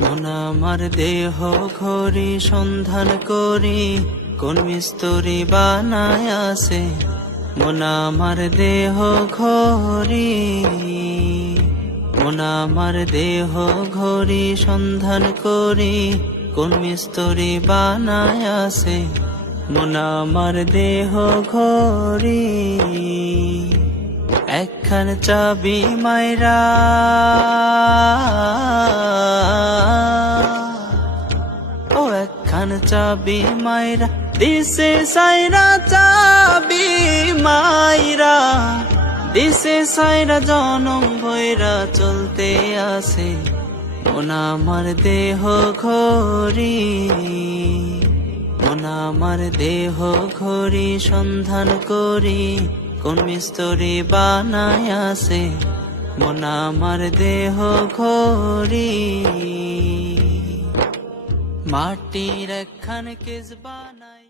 মন আমার দেহ ঘড়ি সন্ধান করি, কোন মিস্তুরি বানায় আছে। মন আমার দেহ ঘড়ি, মন আমার দেহ ঘড়ি সন্ধান করি, কোন মিস্তুরি বানায় আছে। মন আমার দেহ ঘড়ি একখান চাবি মাইরা, ও একখান চাবি মাইরা দিছে সাইরা, চাবি মাইরা দিছে সাইরা জনম ভৈরা চলতে আছে। মন আমার দেহ ঘড়ি, মন আমার দেহ ঘড়ি সন্ধান করি, কোন মিস্তুরি বানায় আছে। মন আমার দেহ ঘড়ি মাটির একখান কেস বানাই।